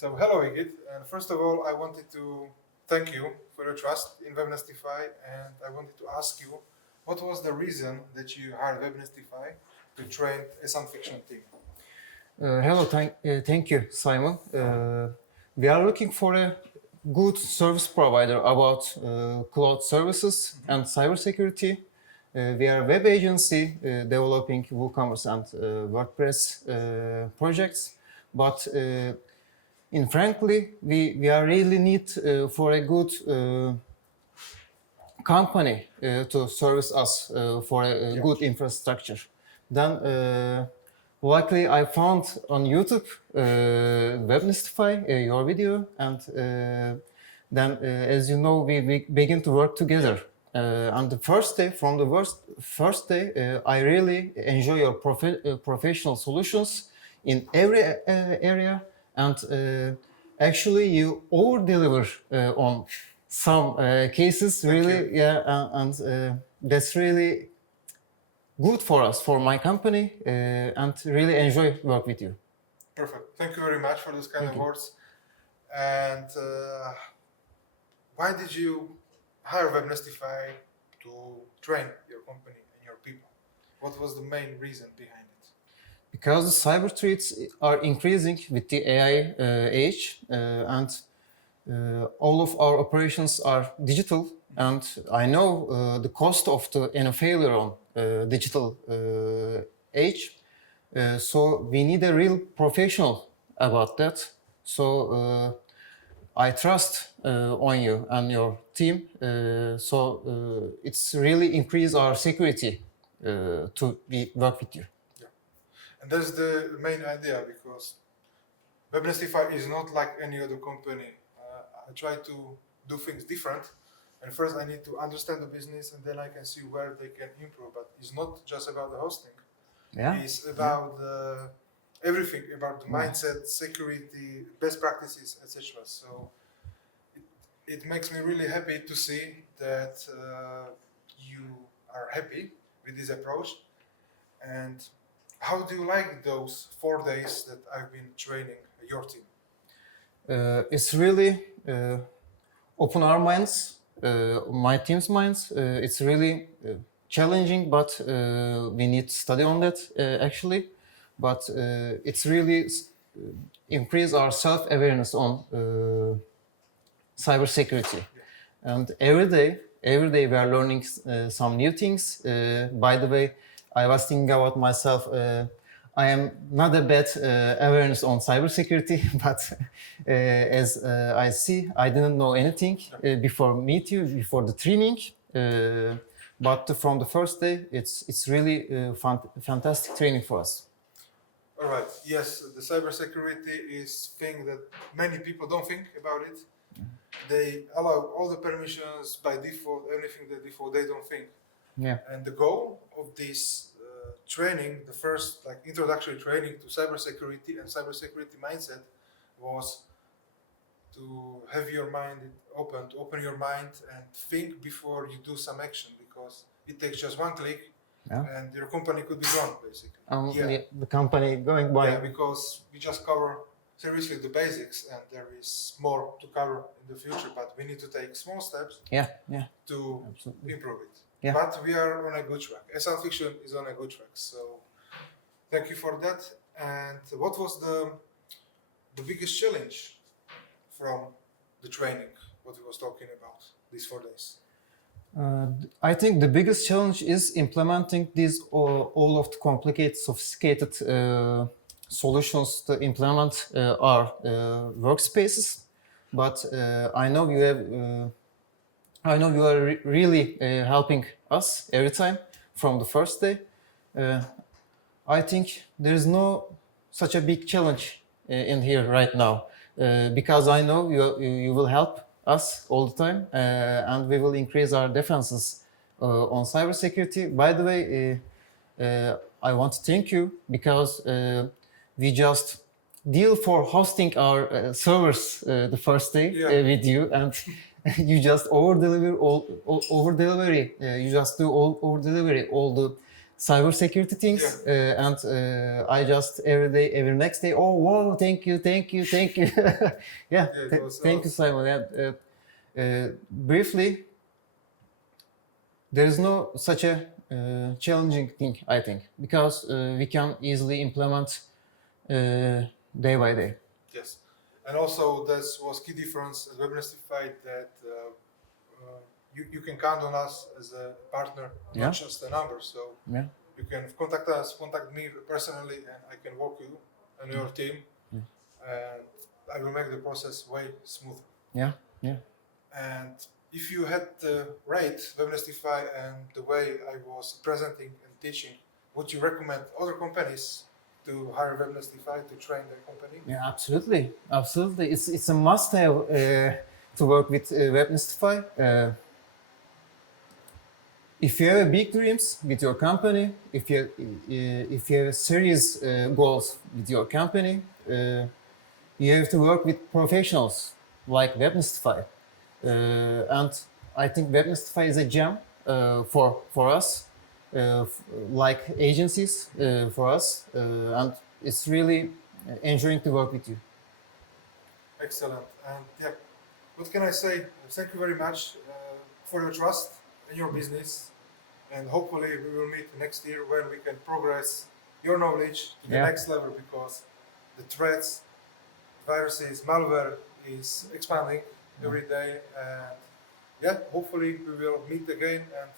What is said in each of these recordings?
So hello Yigit, and first of all I wanted to thank you for your trust in Webnestify, and I wanted to ask you what was the reason that you hired Webnestify to train a science fiction team? Hello, thank you, Simon. We are looking for a good service provider about cloud services and cybersecurity. We are a web agency developing WooCommerce and WordPress projects, but in frankly, we are really need for a good company to service us for a good infrastructure. Then, luckily, I found on YouTube Webnestify, your video, and then, as you know, we begin to work together. On the first day, from the first day, I really enjoy your professional solutions in every area, and actually, you over deliver on some cases. Really, yeah, and that's really good for us, for my company, and really enjoy work with you. Perfect. Thank you very much for those kind Thank of you. words. And why did you hire Webnestify to train your company and your people? What was the main reason behind it? Because the cyber threats are increasing with the AI age, and all of our operations are digital, and I know the cost of any failure on digital age. So we need a real professional about that. So I trust on you and your team. So it's really increase our security to work with you. And that's the main idea, because Webnestify is not like any other company. I try to do things different, and first I need to understand the business, and then I can see where they can improve. But it's not just about the hosting. Yeah. It's about everything, about the mindset, security, best practices, etc. So it makes me really happy to see that you are happy with this approach. And how do you like those 4 days that I've been training your team? It's really open our minds, my team's minds. It's really challenging, but we need to study on that actually. But it's really increase our self-awareness on cybersecurity. And every day we are learning some new things. By the way, I was thinking about myself. I am not a bad awareness on cybersecurity, but as I see, I didn't know anything before meet you, before the training. But from the first day, it's really fantastic training for us. All right. Yes, the cybersecurity is thing that many people don't think about it. They allow all the permissions by default, anything by default, they don't think. Yeah. And the goal of this training, the first like introductory training to cybersecurity and cybersecurity mindset, was to have your mind open, to open your mind and think before you do some action, because it takes just one click and your company could be gone, basically. The company going by. Yeah, because we just cover seriously the basics, and there is more to cover in the future, but we need to take small steps to Absolutely. improve it. Yeah. But we are on a good track. Science fiction is on a good track. So thank you for that. And what was the biggest challenge from the training, what we was talking about these 4 days? I think the biggest challenge is implementing these all of the complicated, sophisticated solutions to implement our workspaces. But I know you have. I know you are really helping us every time from the first day. I think there is no such a big challenge in here right now, because I know you will help us all the time, and we will increase our defenses on cybersecurity. By the way, I want to thank you, because we just deal for hosting our servers the first day with you, and you just over delivery. You just do over delivery all the cybersecurity things, and I just every next day, oh wow, thank you. Yeah, Yeah, it was thank you, Simon. Briefly, there is no such a challenging thing, I think, because we can easily implement day by day. Yes, and also this was key difference at Webnestify that you can count on us as a partner, Yeah. not just a number. So Yeah. you can contact us, contact me personally, and I can work you and your team, and I will make the process way smoother. Yeah. Yeah. And if you had to rate Webnestify and the way I was presenting and teaching, would you recommend other companies to hire Webnestify to train their company? Yeah, absolutely, absolutely. It's a must-have to work with Webnestify. If you have big dreams with your company, if you have serious goals with your company, you have to work with professionals like Webnestify. And I think Webnestify is a gem for us, like agencies for us, and it's really enjoying to work with you. Excellent. And yeah, what can I say? Thank you very much for your trust in your business. And hopefully we will meet next year when we can progress your knowledge to the Yeah. next level, because the threats, viruses, malware is expanding every day. And yeah, hopefully we will meet again. And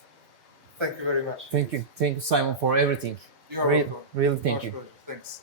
thank you very much. Thank you, Simon, for everything. You are Really, welcome. really thank Much you. pleasure. Thanks.